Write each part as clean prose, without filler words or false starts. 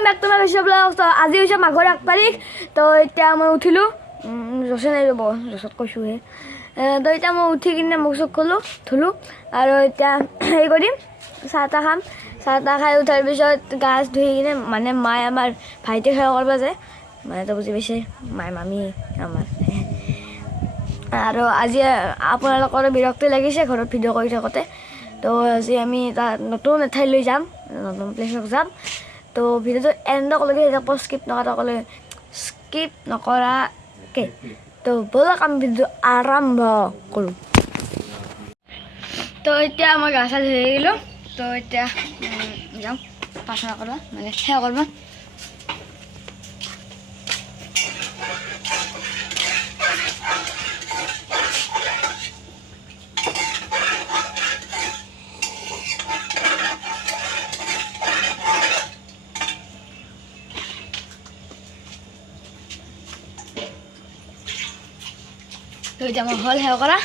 Welcome back to my blog. तो आज হৈছে মাঘৰ 1 তাৰিখ। তো এতিয়া মই উঠিলোঁ জছে নাই ৰ'ব জছত কৈছোঁহে। তো এতিয়া মই উঠি কিনে মুখ চুখ ধুলোঁ আৰু এতিয়া হেৰি কৰিম চাহ তাহ খাম। চাহ তাহ খাই উঠাৰ পিছত গা ধুই কিনে মানে মায়ে আমাৰ ভাইটি সেৱা কৰিব যায় মানে তো বুজি পাইছে মায়ে মামী আমাৰ। আৰু আজি আপোনালোকৰ বিৰক্তি লাগিছে ঘৰত ভিডিঅ' কৰি থাকোঁতে। তো আজি আমি এটা নতুন এঠাইলৈ যাম, নতুন প্লেচত যাম। তো ভিডিঅ'টো এণ্ডকলৈকে স্কিপ নকৰাকৈ তো ব'লক আমি ভিডিঅ'টো আৰম্ভ কৰোঁ। তো এতিয়া মই গা চা ধুই গ'লোঁ। তো এতিয়া যাম প্ৰাৰ্থনা কৰিব মানে সেৱা কৰিব। তো এতিয়া মই হ'ল সেৱা কৰা।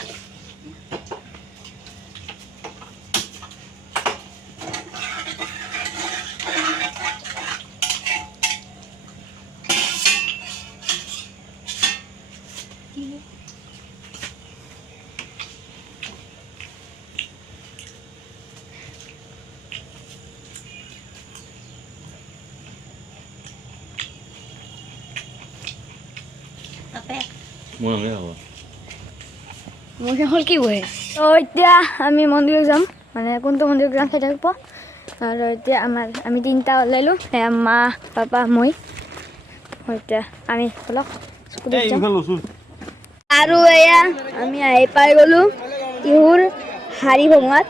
মোৰ হ'ল কি বহে। তো এতিয়া আমি মন্দিৰত যাম মানে কোনটো মন্দিৰত যাম চাই থাকিব। আৰু এতিয়া আমি তিনিটা ওলাইলোঁ মা পাপা মই। এতিয়া আমি অলপ আৰু এয়া আমি আহি পাই গ'লোঁ টিহুৰ হাৰি ভঙাত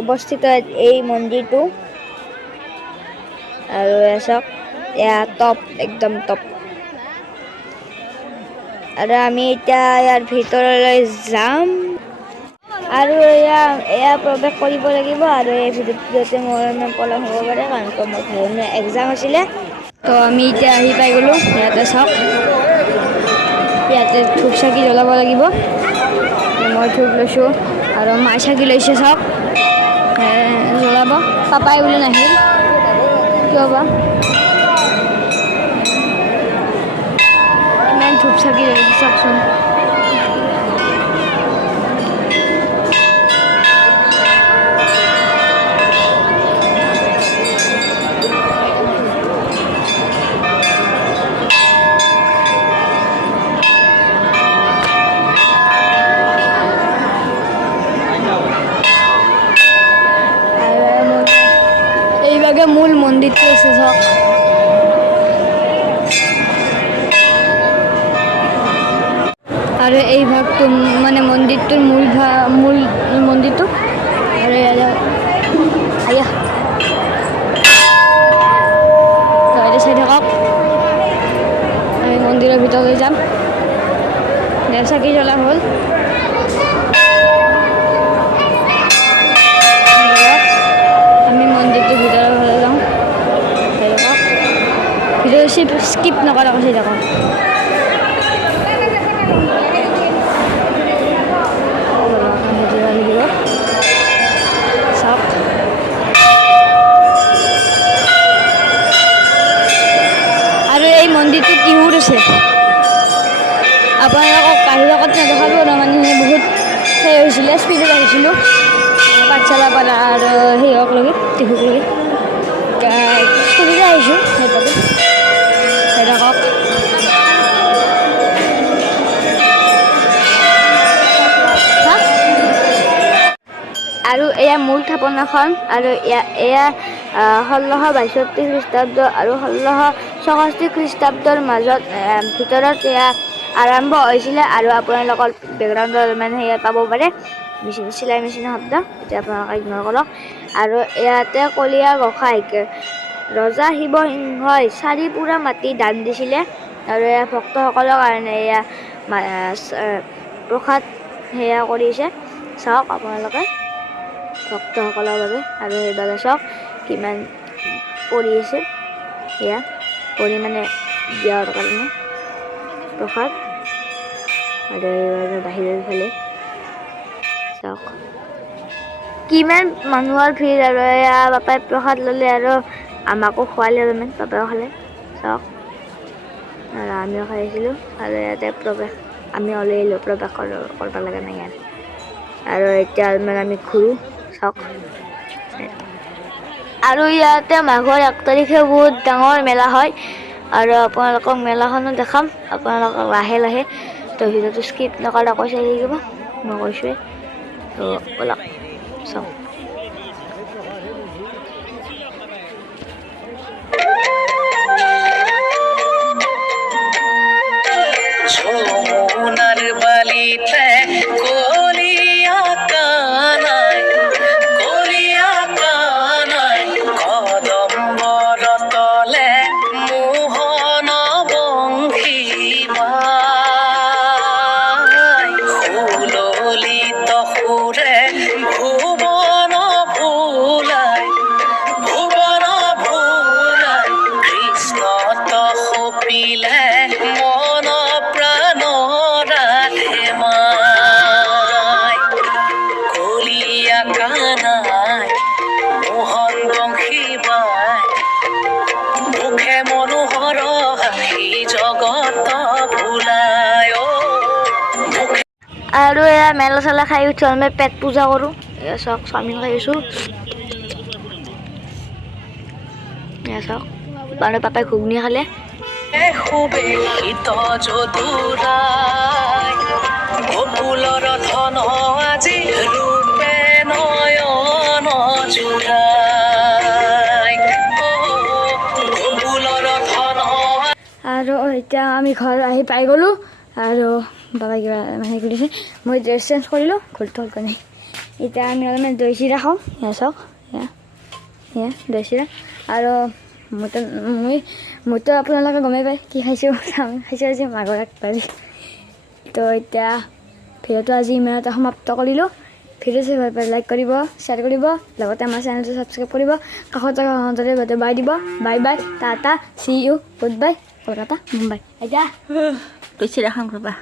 অৱস্থিত এই মন্দিৰটো। আৰু এয়া চাওক এয়া টপ একদম টপ। আৰু আমি এতিয়া ইয়াৰ ভিতৰলৈ যাম আৰু এয়া প্ৰৱেশ কৰিব লাগিব। আৰু এই ভিডিঅ'টোতে মোৰ পলম হ'ব পাৰে কাৰণ মোৰ ভাইৰ এক্সাম আছিলে। তো আমি এতিয়া আহি পাই গ'লোঁ। ইয়াতে চাওক ইয়াতে ধূপ চাকি জ্বলাব লাগিব। মই ধূপ লৈছোঁ আৰু মাই চাকি লৈছে চাওক জ্বলাব। পাপাই বোলে নাহিল কিয় বা ইমান ধূপ চাকি লৈছে চাওকচোন। এইভাগে মূল মন্দিৰটো আছে চাওক। আৰু এই ভাগটো মানে মন্দিৰটোৰ মূল মন্দিৰটো। আৰু আয়া চাই থাকক আমি মন্দিৰৰ ভিতৰলৈ যাম। চাকি জ্বলা হ'ল। আমি মন্দিৰটোৰ ভিতৰৰ ফালে যাওঁ। ভিডিঅ' স্কিপ নকৰাকৈ চাই থাকক। চাওক আৰু এই মন্দিৰটো টিহুৰ আছে। আপোনালোকক বাহিৰৰ কথা নেদেখালোঁ আৰু মানে বহুত সেই হৈছিলে স্পীডত আহিছিলোঁ পাঠশালা পাৰা আৰু সেইহক লগি টিহুক লগি স্কুলতে আহিছোঁ সেইবাবে দেখক। আৰু এয়া মূল থাপনাখন। আৰু এয়া 1662 খ্ৰীষ্টাব্দ আৰু 1664 খ্ৰীষ্টাব্দৰ মাজত ভিতৰত এয়া আৰম্ভ হৈছিলে। আৰু আপোনালোকৰ বেকগ্ৰাউণ্ডৰ মানে সেয়া পাব পাৰে চিলাই মেচিনৰ শব্দ, এতিয়া আপোনালোকে ইগনৰ কৰক। আৰু ইয়াতে কলীয়া গোসাঁই ৰজা শিৱসিংহই 4 পুৰা মাটি দান দিছিলে। আৰু এয়া ভক্তসকলৰ কাৰণে এয়া প্ৰসাদ সেয়া কৰিছে চাওক আপোনালোকে ভক্তসকলৰ বাবে। আৰু সেইবাবে চাওক কিমান পৰি আছে এয়া পৰি মানে দিয়াৰ কাৰণে প্ৰসাদ। আৰু এইবাৰ বাহিৰৰ ফালে চাওক কিমান মানুহৰ ভিৰ। আৰু এয়া বাপাই প্ৰসাদ ল'লে আৰু আমাকো খোৱালে অলপমান পাপাও খালে চাওক আৰু আমিও খাইছিলোঁ আৰু ইয়াতে প্ৰৱেশ আমি ওলাই আহিলোঁ প্ৰৱেশ কৰিব লাগে নাই ইয়াত আৰু এতিয়া অলপমান আমি ঘূৰোঁ চাওক আৰু ইয়াতে মাঘৰ 1 তাৰিখে বহুত ডাঙৰ মেলা হয় আৰু আপোনালোকক মেলাখনো দেখাম আপোনালোকক লাহে লাহে তো ভিডিঅ'টো স্কিপ নকৰাকৈ চাই থাকিব মই কৈছোঁৱে তো ব'লক চাওক যমুনার বালিতে কলিয়া কানাই কদম্বর তলে মোহন বংশী বাই সুললিত সুরে ভুবন ভুলাই কৃষ্ণ তপিলে মন প্রাণ রাধে মাই কলিয়া কানাই মোহন বংশী বাই মুখে মনোহৰ হাঁহি জগত ভুলায় আৰু এয়া মেলা চেলা খাই উঠি আমি পেট পূজা কৰোঁ এয়া চাওক চাওমিন খাই আছোঁ এয়া চাওক বাৰু পাপাই ঘুগনি খালে খুবে শীত যদুৰাই গকুলৰ ধন আজি ৰূপে নয়ন জুৰাই গকুলৰ ধন আৰু এতিয়া আমি ঘৰ আহি পাই গ'লোঁ আৰু বাবাই কিবা হেৰি কৰিছে মই ড্ৰেছ চেঞ্জ কৰিলোঁ ঘৰটো হ'ল নাই এতিয়া আমি অলপমান দৈ চিৰা খাওঁ এয়া চাওক এয়া দৈ চিৰা আৰু মইতো আপোনালোকে গমেই পায় কি খাইছোঁ আমি খাইছোঁ আজি মাঘৰ 1 তাৰিখ তো এতিয়া ভিডিঅ'টো আজি ইমানতে সমাপ্ত কৰিলোঁ ভিডিঅ' চাই ভাল পালে লাইক কৰিব শ্বেয়াৰ কৰিব লগতে আমাৰ চেনেলটো ছাবস্ক্ৰাইব কৰিব কাষতে বাই দিব bye bye tata see you goodbye Kolkata Mumbai এতিয়া দৈ চিৰা খাওঁ ৰ'বা